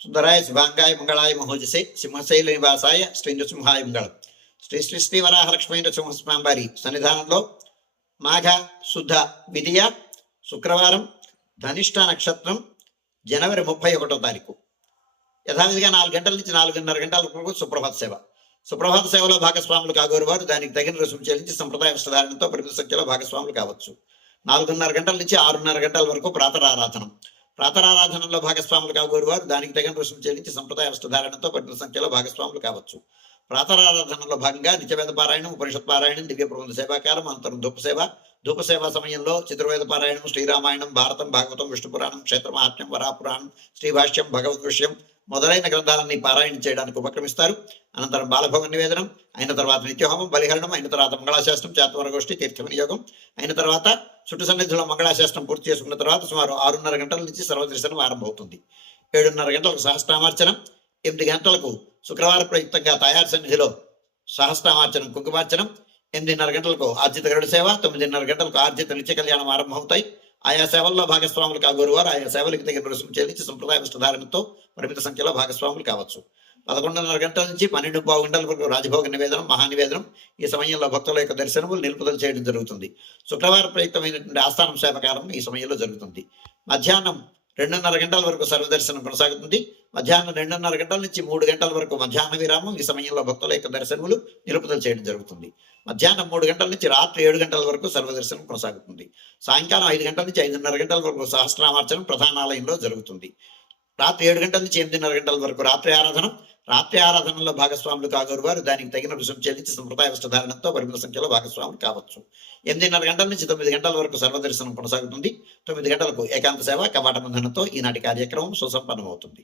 సుందరాయ శుభాంగాయ మంగళాయ మహోజసే సింహశైల నివాసాయ శ్రీ నృసింహాయ మంగళం. శ్రీ శ్రీ శ్రీ వరాహలక్ష్మీ నృసింహస్వామివారి సన్నిధానంలో మాఘ శుద్ధ విధియ శుక్రవారం ధనిష్ట నక్షత్రం జనవరి 31వ తారీఖు యథావిధిగా 4 గంటల నుంచి 4:30 గంటల వరకు సుప్రభాత సేవ. సుప్రభాత సేవలో భాగస్వాములు కాగోరు వారు దానికి తగిన రుసుము చెల్లించి సంప్రదాయ వస్త్రధారణతో పరిమిత సంఖ్యలో భాగస్వాములు కావచ్చు. 4:30 గంటల నుంచి 6:30 గంటల వరకు ప్రాతరారాధనం. ప్రాతరారాధనలో భాగస్వాములు కాగోరు వారు దానికి తగిన రుసుము చెల్లించి సంప్రదాయ వస్త్రధారణతో పరిమిత సంఖ్యలో భాగస్వాములు కావచ్చు. ప్రాతరారాధనలో భాగంగా నిత్యవేద పారాయణం, ఉపనిషత్ పారాయణం, దివ్య ప్రబంధ సేవాకారం, అనంతరం ధూప సేవ సమయంలో చతుర్వేద పారాయణం, శ్రీరామాయణం, భారతం, భాగవతం, విష్ణు పురాణం, క్షేత్ర మహాత్మ్యం, వరాపురాణం, శ్రీభాష్యం, భగవద్ విషయం మొదలైన గ్రంథాలన్నీ పారాయణ చేయడానికి ఉపక్రమిస్తారు. అనంతరం బాలభోగ నివేదనం అయిన తర్వాత నిత్యహోమం, బలిహరణం అయిన తర్వాత మంగళాశాస్త్రం, చాతుర్వర్గోష్ఠి, తీర్థ వినియోగం అయిన తర్వాత చుట్టు సన్నిధిలో మంగళాశాస్త్రం పూర్తి చేసుకున్న తర్వాత సుమారు 6:30 గంటల నుంచి సర్వదర్శనం ఆరంభమవుతుంది. 7:30 గంటలకు సహస్రామార్చనం, 8 గంటలకు శుక్రవార ప్రయుక్తంగా తాయారు సన్నిధిలో సహస్రామార్చనం, కుంకుమార్చనం, 8:30 గంటలకు ఆర్జిత గరుడ సేవ, 9:30 గంటలకు ఆర్జిత నిత్య కళ్యాణం ఆరంభమవుతాయి. ఆయా సేవల్లో భాగస్వాములు కాగోరు వారు ఆయా సేవలకు తగిన రుసుము చెల్లించి సంప్రదాయ వస్త్రధారణతో పరిమిత సంఖ్యలో భాగస్వాములు కావచ్చు. 11:30 గంటల నుంచి 12:15 గంటల వరకు రాజభోగ నివేదనం, మహానివేదనం. ఈ సమయంలో భక్తుల యొక్క దర్శనములు నిలుపుదల చేయడం జరుగుతుంది. శుక్రవారం ప్రయుక్తమైనటువంటి ఆస్థానం సేవకాలం ఈ సమయంలో జరుగుతుంది. మధ్యాహ్నం 2:30 గంటల వరకు సర్వదర్శనం కొనసాగుతుంది. మధ్యాహ్నం 2:30 గంటల నుంచి 3 గంటల వరకు మధ్యాహ్న విరామం. ఈ సమయంలో భక్తుల యొక్క దర్శనములు నిలుపుదల చేయడం జరుగుతుంది. మధ్యాహ్నం 3 గంటల నుంచి రాత్రి 7 గంటల వరకు సర్వదర్శనం కొనసాగుతుంది. సాయంకాలం 5 గంటల నుంచి 5:30 గంటల వరకు సహస్రనామార్చనం ప్రధానాలయంలో జరుగుతుంది. రాత్రి 7 గంటల నుంచి 8:30 గంటల వరకు రాత్రి ఆరాధన. రాత్రి ఆరాధనలో భాగస్వాములు కాగోరు వారు దానికి తగిన రుసుము చెల్లించి సంప్రదాయ వస్త్రధారణతో పరిమిత సంఖ్యలో భాగస్వాములు కావచ్చు. 8:30 గంటల నుంచి 9 గంటల వరకు సర్వదర్శనం కొనసాగుతుంది. 9 గంటలకు ఏకాంత సేవ, కవాట బంధనంతో ఈనాటి కార్యక్రమం సుసంపన్నమవుతుంది.